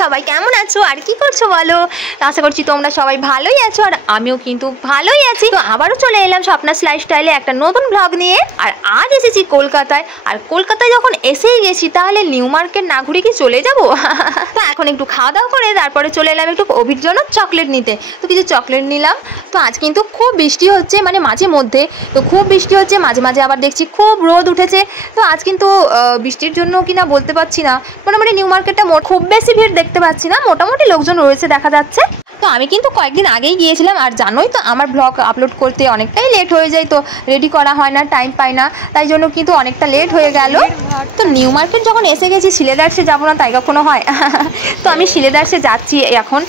সবাই কেমন আছো আর কি করছো বলো? আশা করছি তোমরা সবাই ভালোই আছো আর আমিও কিন্তু ভালোই আছি। তো আবারও চলে এলাম স্বপ্নাস লাইফস্টাইলে একটা নতুন ব্লগ নিয়ে। আর আজ এসেছি কলকাতায়। আর কলকাতায় যখন এসেই গেছি তাহলে নিউ মার্কেট না ঘুরে কি চলে যাবো? তো এখন একটু খাওয়া দাওয়া করে তারপরে চলে এলাম একটু অভির জন্য চকলেট নিতে। তো কিছু চকলেট নিলাম। তো আজ কিন্তু খুব বৃষ্টি হচ্ছে, মানে মাঝে মধ্যে তো খুব বৃষ্টি হচ্ছে, মাঝে মাঝে আবার দেখছি খুব রোদ উঠেছে। তো আজ কিন্তু বৃষ্টির জন্য কিনা বলতে পারছি না, মোটামুটি নিউ মার্কেটটা খুব বেশি ভিড় দেখতে পাচ্ছি না, মোটামুটি লোকজন রয়েছে দেখা যাচ্ছে। তো আমি কিন্তু কয়েকদিন আগেই গিয়েছিলাম আর জানোই তো আমার ব্লগ আপলোড করতে অনেকটাই লেট হয়ে যায়, তো রেডি করা হয় না, টাইম পাই না, তাই জন্য কিন্তু অনেকটা লেট হয়ে গেল। তো নিউ মার্কেট যখন এসে গেছি শিলেদার্সে যাবো না তাই কখনো হয়? তো আমি শিলেদার্সে যাচ্ছি এখন।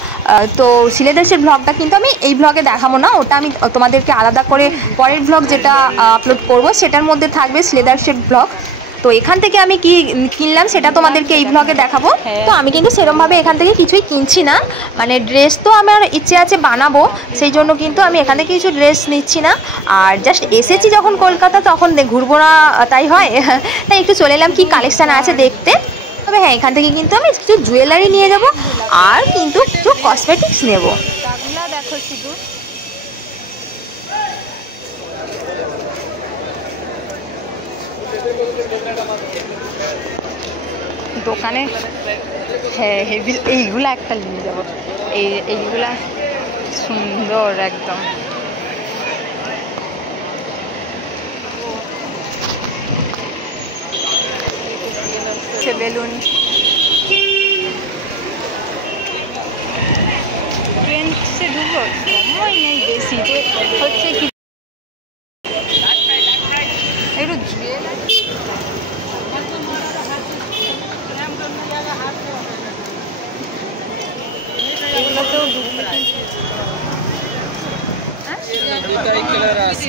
তো শিলেদার্সের ব্লগটা কিন্তু আমি এই ব্লগে দেখাবো না, ওটা আমি তোমাদেরকে আলাদা করে পরের ব্লগ যেটা আপলোড করব সেটার মধ্যে থাকবে শিলেদার্সের ব্লগ। তো এখান থেকে আমি কি কিনলাম সেটা তোমাদেরকে এই ব্লগে দেখাবো। তো আমি কিন্তু সেরকমভাবে এখান থেকে কিছুই কিনছি না, মানে ড্রেস তো আমার ইচ্ছে আছে বানাবো, সেই জন্য কিন্তু আমি এখান থেকে কিছু ড্রেস নিচ্ছি না। আর জাস্ট এসেছি যখন কলকাতা তখন ঘুরবো না তাই হয়? তাই একটু চলে এলাম কি কালেকশান আছে দেখতে। তবে হ্যাঁ, এখান থেকে কিন্তু আমি কিছু জুয়েলারি নিয়ে যাব আর কিন্তু কিছু কসমেটিক্স নেবো। দেখো শুধু দোকানে, হ্যাঁ হেভি এইগুলো একটা নিয়ে যাবো। এইগুলা সুন্দর একদম। বেলুন, ট্রেনসে ঢুকবো, সময় নেই বেশি, যে হচ্ছে কি একটু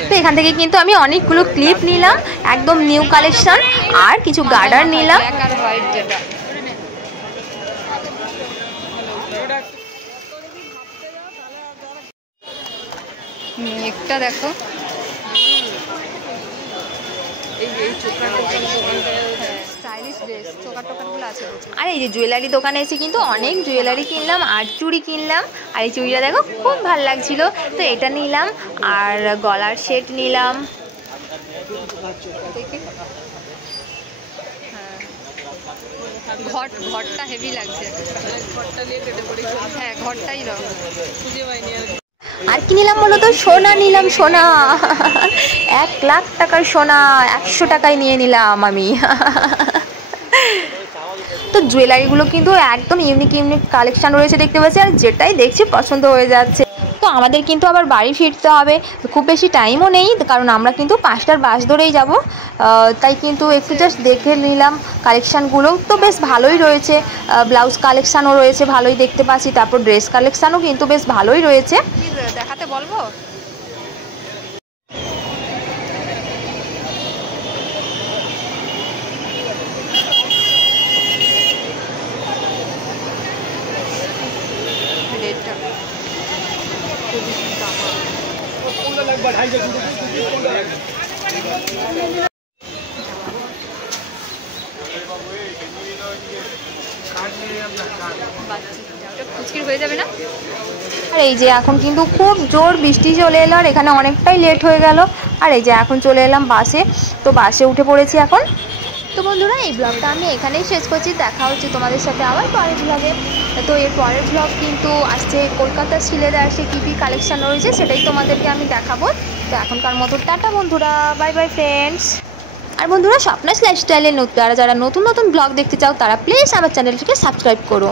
তো এখান থেকে কিন্তু আমি অনেকগুলো ক্লিপ নিলাম, একদম নিউ কালেকশন, আর কিছু গার্ডার নিলাম। মেঘটা দেখো, আর এই যে জুয়েলারি দোকানে এসে কিন্তু অনেক জুয়েলারি কিনলাম আর চুড়ি কিনলাম। আর এই চুড়িটা দেখো খুব ভালো লাগছিল, তো এটা নিলাম। আর গলার সেট নিলাম। ঘরটা হেভি লাগছে, হ্যাঁ ঘরটাই দাও। আর কি নিলাম বলো তো? সোনা নিলাম, সোনা। 1 লাখ টাকার সোনা 100 টাকায় নিয়ে নিলাম আমি। তো জুয়েলারিগুলো কিন্তু একদম ইউনিক ইউনিক কালেকশান রয়েছে দেখতে পাচ্ছি, আর যেটাই দেখছি পছন্দ হয়ে যাচ্ছে। তো আমাদের কিন্তু আবার বাড়ি ফিরতে হবে, খুব বেশি টাইমও নেই, কারণ আমরা কিন্তু 5টার বাস ধরেই যাব। তাই কিন্তু একটু জাস্ট দেখে নিলাম কালেকশানগুলো, তো বেশ ভালোই রয়েছে। ব্লাউজ কালেকশানও রয়েছে ভালোই দেখতে পাচ্ছি, তারপর ড্রেস কালেকশানও কিন্তু বেশ ভালোই রয়েছে। দেখাতে বলবো? হয়ে যাবে না। আর এই যে এখন কিন্তু খুব জোর বৃষ্টি চলে এলো, আর এখানে অনেকটাই লেট হয়ে গেল। আর এই যে এখন চলে এলাম বাসে, তো বাসে উঠে পড়েছি এখন। তো বন্ধুরা এই ব্লগটা আমি এখানেই শেষ করছি, দেখা হচ্ছে তোমাদের সাথে আবার পরের ব্লগে। তো এর পরের ব্লগ কিন্তু আসছে কলকাতা শিলেদার্সে কী কী কালেকশান রয়েছে সেটাই তোমাদেরকে আমি দেখাবো। তো এখনকার মতো টাটা বন্ধুরা, বাই বাই ফ্রেন্ডস। আর বন্ধুরা স্বপ্নাস লাইফস্টাইলে যারা নতুন নতুন ব্লগ দেখতে চাও তারা প্লিজ আমার চ্যানেলটিকে সাবস্ক্রাইব করো।